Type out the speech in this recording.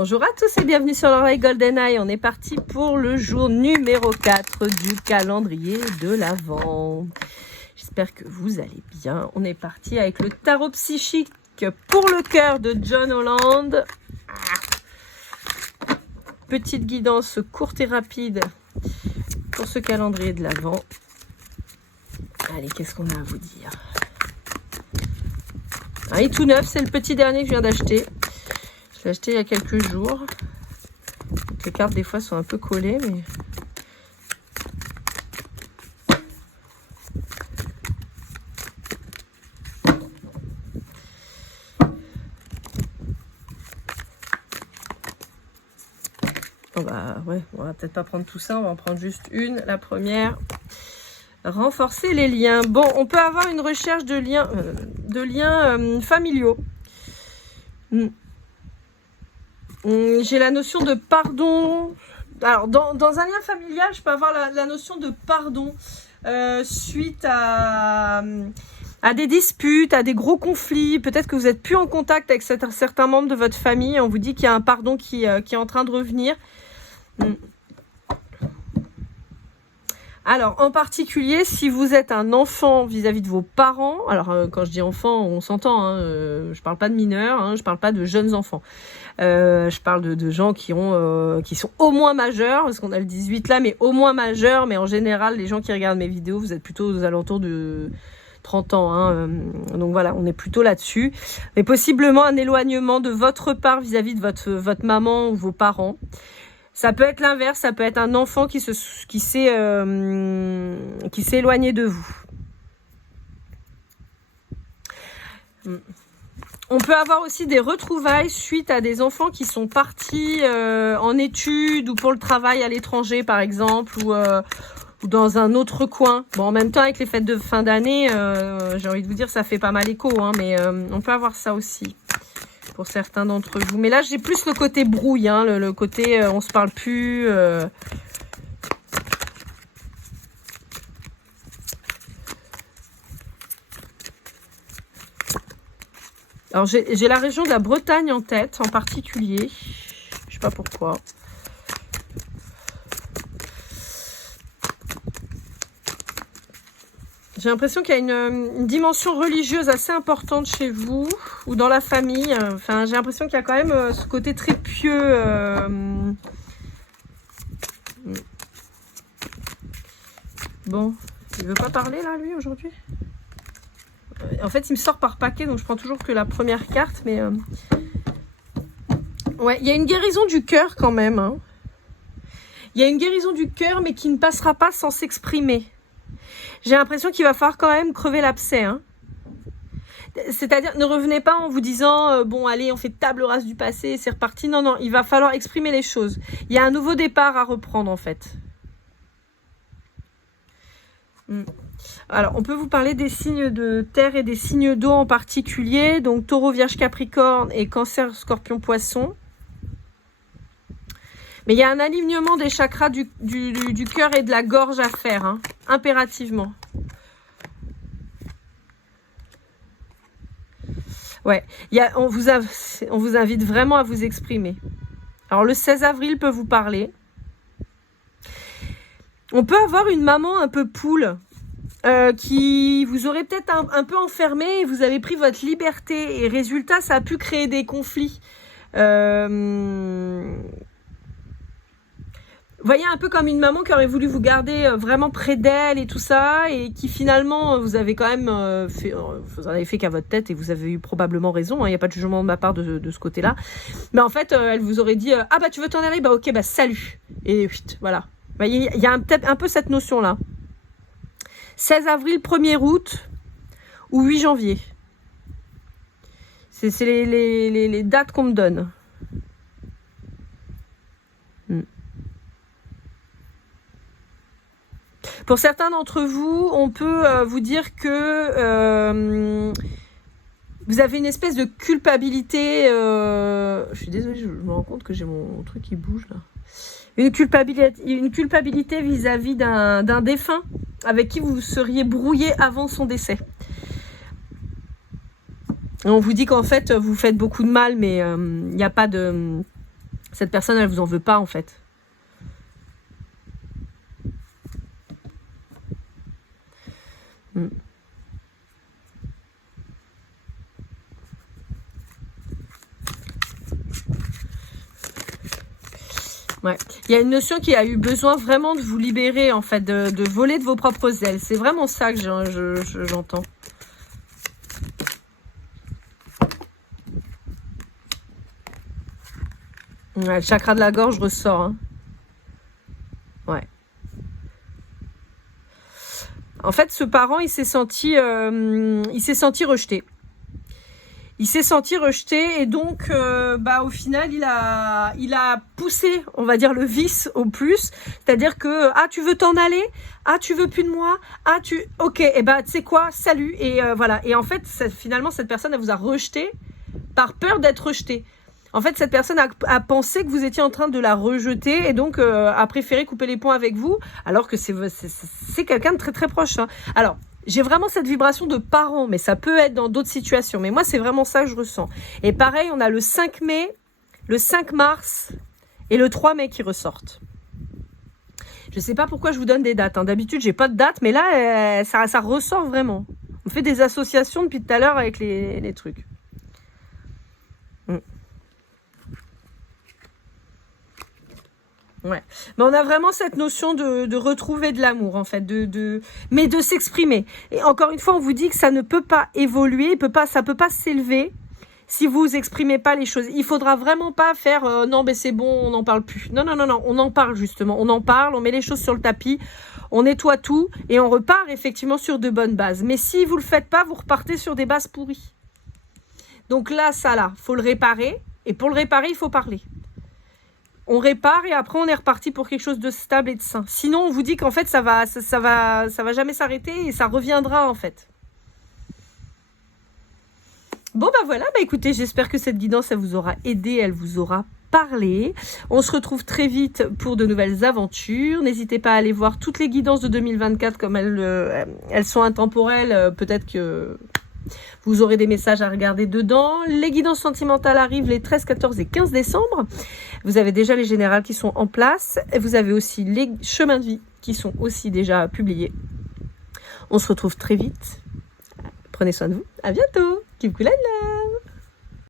Bonjour à tous et bienvenue sur l'oreille GoldenEye. On est parti pour le jour numéro 4 du calendrier de l'Avent. J'espère que vous allez bien. On est parti avec le tarot psychique pour le cœur de John Holland. Petite guidance courte et rapide pour ce calendrier de l'Avent. Allez, qu'est-ce qu'on a à vous dire? Il est tout neuf, c'est le petit dernier que je viens d'acheter. Je l'ai acheté il y a quelques jours. Donc les cartes des fois sont un peu collées, mais... Bon bah ouais, on va peut-être pas prendre tout ça, on va en prendre juste une. La première, renforcer les liens. Bon, on peut avoir une recherche de liens familiaux. J'ai la notion de pardon. Alors, dans un lien familial, je peux avoir la notion de pardon suite à des disputes, à des gros conflits. Peut-être que vous n'êtes plus en contact avec certains membres de votre famille. On vous dit qu'il y a un pardon qui est en train de revenir. Alors, en particulier, si vous êtes un enfant vis-à-vis de vos parents, alors quand je dis enfant, on s'entend, hein, je parle pas de mineurs, hein, je parle pas de jeunes enfants. Je parle de gens qui sont au moins majeurs, parce qu'on a le 18 là, mais au moins majeurs, mais en général, les gens qui regardent mes vidéos, vous êtes plutôt aux alentours de 30 ans, hein, donc voilà, on est plutôt là-dessus. Mais possiblement un éloignement de votre part vis-à-vis de votre maman ou vos parents. Ça peut être l'inverse, ça peut être un enfant qui s'est éloigné de vous. On peut avoir aussi des retrouvailles suite à des enfants qui sont partis en études ou pour le travail à l'étranger par exemple, ou dans un autre coin. Bon, en même temps avec les fêtes de fin d'année, j'ai envie de vous dire ça fait pas mal écho, hein, mais on peut avoir ça aussi pour certains d'entre vous. Mais là, j'ai plus le côté brouille, hein, le côté on se parle plus. Alors, j'ai la région de la Bretagne en tête, en particulier. Je sais pas pourquoi. J'ai l'impression qu'il y a une dimension religieuse assez importante chez vous ou dans la famille. Enfin, j'ai l'impression qu'il y a quand même ce côté très pieux. Bon, il veut pas parler là, lui, aujourd'hui? En fait, il me sort par paquet, donc je prends toujours que la première carte. Mais ouais, il y a une guérison du cœur quand même. Hein. Il y a une guérison du cœur, mais qui ne passera pas sans s'exprimer. J'ai l'impression qu'il va falloir quand même crever l'abcès. Hein. C'est-à-dire, ne revenez pas en vous disant bon, allez, on fait table rase du passé, c'est reparti. Non, non, il va falloir exprimer les choses. Il y a un nouveau départ à reprendre, en fait. Alors, on peut vous parler des signes de terre et des signes d'eau en particulier. Donc, taureau, vierge, capricorne et cancer, scorpion, poisson. Mais il y a un alignement des chakras du cœur et de la gorge à faire, hein, impérativement. Ouais, on vous invite vraiment à vous exprimer. Alors, le 16 avril peut vous parler. On peut avoir une maman un peu poule qui vous aurait peut-être un peu enfermé et vous avez pris votre liberté. Et résultat, ça a pu créer des conflits. Voyez, un peu comme une maman qui aurait voulu vous garder vraiment près d'elle et tout ça, et qui finalement, vous avez quand même vous en avez fait qu'à votre tête et vous avez eu probablement raison, hein, il n'y a pas de jugement de ma part de ce côté-là. Mais en fait, elle vous aurait dit ah bah tu veux t'en aller, bah ok, bah salut. Et voilà. Vous voyez, il y a peut-être un peu cette notion-là. 16 avril, 1er août ou 8 janvier. C'est les dates qu'on me donne. Pour certains d'entre vous, on peut vous dire que vous avez une espèce de culpabilité. Je suis désolée, je me rends compte que j'ai mon truc qui bouge là. Une culpabilité vis-à-vis d'un défunt avec qui vous seriez brouillé avant son décès. On vous dit qu'en fait, vous faites beaucoup de mal, mais il n'y a pas de... Cette personne, elle vous en veut pas, en fait. Ouais. Il y a une notion qui a eu besoin vraiment de vous libérer, en fait, de voler de vos propres ailes. C'est vraiment ça que j'entends. Ouais, le chakra de la gorge ressort. Hein. Ouais. En fait, ce parent, il s'est senti rejeté. Il s'est senti rejeté et donc, au final, il a poussé, on va dire, le vice au plus. C'est-à-dire que, tu veux t'en aller? Tu veux plus de moi? Ok, tu sais quoi? Salut. Et voilà. Et en fait, finalement, cette personne, elle vous a rejeté par peur d'être rejetée. En fait, cette personne a pensé que vous étiez en train de la rejeter et donc a préféré couper les ponts avec vous, alors que c'est quelqu'un de très très proche. Hein. Alors, j'ai vraiment cette vibration de parent, mais ça peut être dans d'autres situations. Mais moi, c'est vraiment ça que je ressens. Et pareil, on a le 5 mai, le 5 mars et le 3 mai qui ressortent. Je ne sais pas pourquoi je vous donne des dates. Hein. D'habitude, j'ai pas de date, mais là, ça ressort vraiment. On fait des associations depuis tout à l'heure avec les trucs. Ouais. Mais on a vraiment cette notion de retrouver de l'amour, en fait, mais de s'exprimer. Et encore une fois, on vous dit que ça ne peut pas évoluer, ça peut pas s'élever si vous exprimez pas les choses. Il faudra vraiment pas faire non, mais c'est bon, on n'en parle plus. Non, on en parle justement. On en parle, on met les choses sur le tapis, on nettoie tout et on repart effectivement sur de bonnes bases. Mais si vous le faites pas, vous repartez sur des bases pourries. Donc là, faut le réparer. Et pour le réparer, il faut parler. On répare et après on est reparti pour quelque chose de stable et de sain. Sinon, on vous dit qu'en fait, ça va jamais s'arrêter et ça reviendra en fait. Bon, voilà, écoutez, j'espère que cette guidance, elle vous aura aidé, elle vous aura parlé. On se retrouve très vite pour de nouvelles aventures. N'hésitez pas à aller voir toutes les guidances de 2024 comme elles sont intemporelles. Peut-être que vous aurez des messages à regarder dedans. Les guidances sentimentales arrivent les 13, 14 et 15 décembre. Vous avez déjà les générales qui sont en place. Et vous avez aussi les chemins de vie qui sont aussi déjà publiés. On se retrouve très vite. Prenez soin de vous. À bientôt. Kip Koulala.